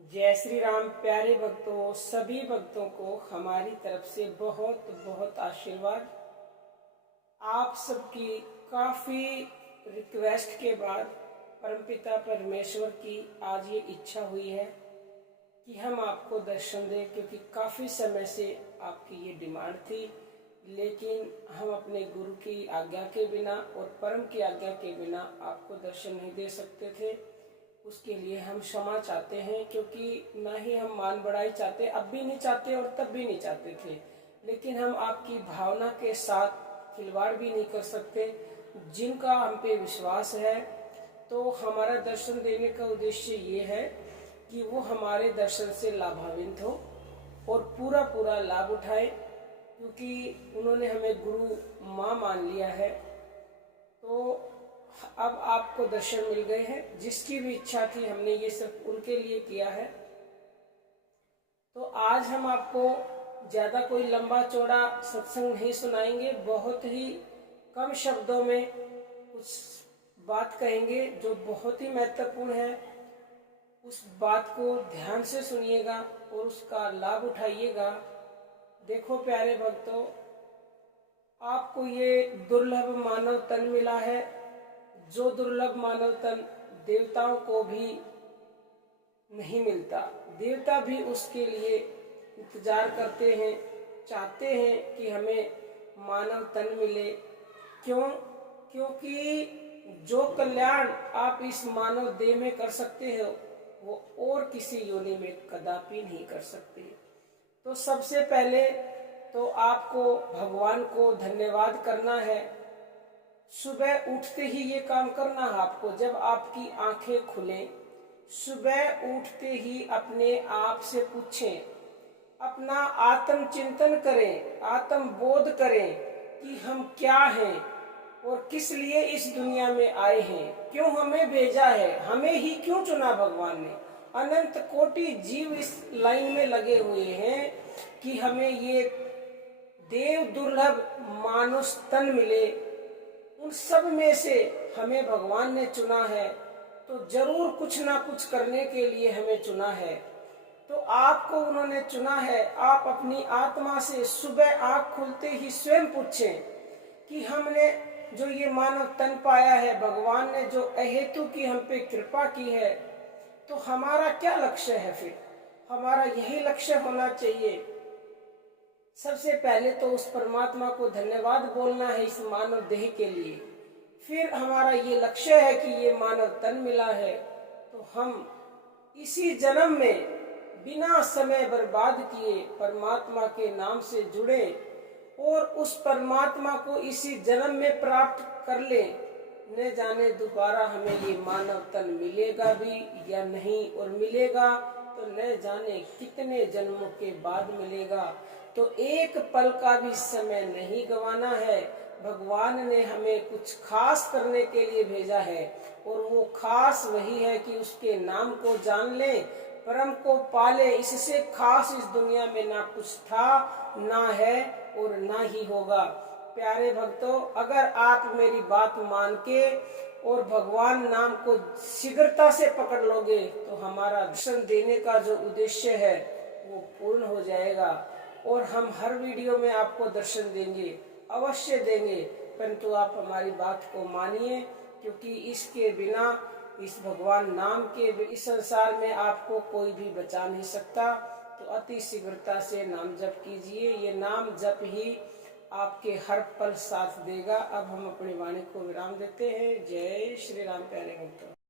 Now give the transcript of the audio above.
जय श्री राम। प्यारे भक्तों, सभी भक्तों को हमारी तरफ से बहुत बहुत आशीर्वाद। आप सबकी काफ़ी रिक्वेस्ट के बाद परमपिता परमेश्वर की आज ये इच्छा हुई है कि हम आपको दर्शन दें, क्योंकि काफ़ी समय से आपकी ये डिमांड थी, लेकिन हम अपने गुरु की आज्ञा के बिना और परम की आज्ञा के बिना आपको दर्शन नहीं दे सकते थे। उसके लिए हम क्षमा चाहते हैं, क्योंकि ना ही हम मान बढ़ाई चाहते, अब भी नहीं चाहते और तब भी नहीं चाहते थे, लेकिन हम आपकी भावना के साथ खिलवाड़ भी नहीं कर सकते। जिनका हम पे विश्वास है, तो हमारा दर्शन देने का उद्देश्य ये है कि वो हमारे दर्शन से लाभान्वित हो और पूरा पूरा लाभ उठाए, क्योंकि उन्होंने हमें गुरु माँ मान लिया है। तो अब आपको दर्शन मिल गए हैं। जिसकी भी इच्छा थी, हमने ये सब उनके लिए किया है। तो आज हम आपको ज़्यादा कोई लंबा चौड़ा सत्संग नहीं सुनाएंगे, बहुत ही कम शब्दों में कुछ बात कहेंगे जो बहुत ही महत्वपूर्ण है। उस बात को ध्यान से सुनिएगा और उसका लाभ उठाइएगा। देखो प्यारे भक्तों, आपको ये दुर्लभ मानव तन मिला है, जो दुर्लभ मानव तन देवताओं को भी नहीं मिलता। देवता भी उसके लिए इंतजार करते हैं, चाहते हैं कि हमें मानव तन मिले। क्यों? क्योंकि जो कल्याण आप इस मानव देह में कर सकते हो, वो और किसी योनि में कदापि नहीं कर सकते। तो सबसे पहले तो आपको भगवान को धन्यवाद करना है। सुबह उठते ही ये काम करना है आपको। जब आपकी आंखें खुलें, सुबह उठते ही अपने आप से पूछें, अपना आत्म चिंतन करें, आत्म बोध करें कि हम क्या हैं और किस लिए इस दुनिया में आए हैं, क्यों हमें भेजा है, हमें ही क्यों चुना भगवान ने। अनंत कोटि जीव इस लाइन में लगे हुए हैं कि हमें ये देव दुर्लभ मानुष तन मिले। उन सब में से हमें भगवान ने चुना है, तो जरूर कुछ ना कुछ करने के लिए हमें चुना है। तो आपको उन्होंने चुना है। आप अपनी आत्मा से सुबह आँख खुलते ही स्वयं पूछें कि हमने जो ये मानव तन पाया है, भगवान ने जो अहेतु की हम पे कृपा की है, तो हमारा क्या लक्ष्य है। फिर हमारा यही लक्ष्य होना चाहिए। सबसे पहले तो उस परमात्मा को धन्यवाद बोलना है इस मानव देह के लिए। फिर हमारा ये लक्ष्य है कि ये मानव तन मिला है, तो हम इसी जन्म में बिना समय बर्बाद किए परमात्मा के नाम से जुड़े और उस परमात्मा को इसी जन्म में प्राप्त कर ले। न जाने दोबारा हमें ये मानव तन मिलेगा भी या नहीं, और मिलेगा तो न जाने कितने जन्मों के बाद मिलेगा। तो एक पल का भी समय नहीं गंवाना है। भगवान ने हमें कुछ खास करने के लिए भेजा है, और वो खास वही है कि उसके नाम को जान लें, परम को पाले। इससे खास इस दुनिया में ना कुछ था, ना है और ना ही होगा। प्यारे भक्तों, अगर आप मेरी बात मान के और भगवान नाम को शीघ्रता से पकड़ लोगे, तो हमारा दर्शन देने का जो उद्देश्य है वो पूर्ण हो जाएगा। और हम हर वीडियो में आपको दर्शन देंगे, अवश्य देंगे, परंतु आप हमारी बात को मानिए, क्योंकि इसके बिना, इस भगवान नाम के इस संसार में आपको कोई भी बचा नहीं सकता। तो अति शीघ्रता से नाम जप कीजिए। ये नाम जप ही आपके हर पल साथ देगा। अब हम अपनी वाणी को विराम देते हैं। जय श्री राम। प्यारे भक्तों।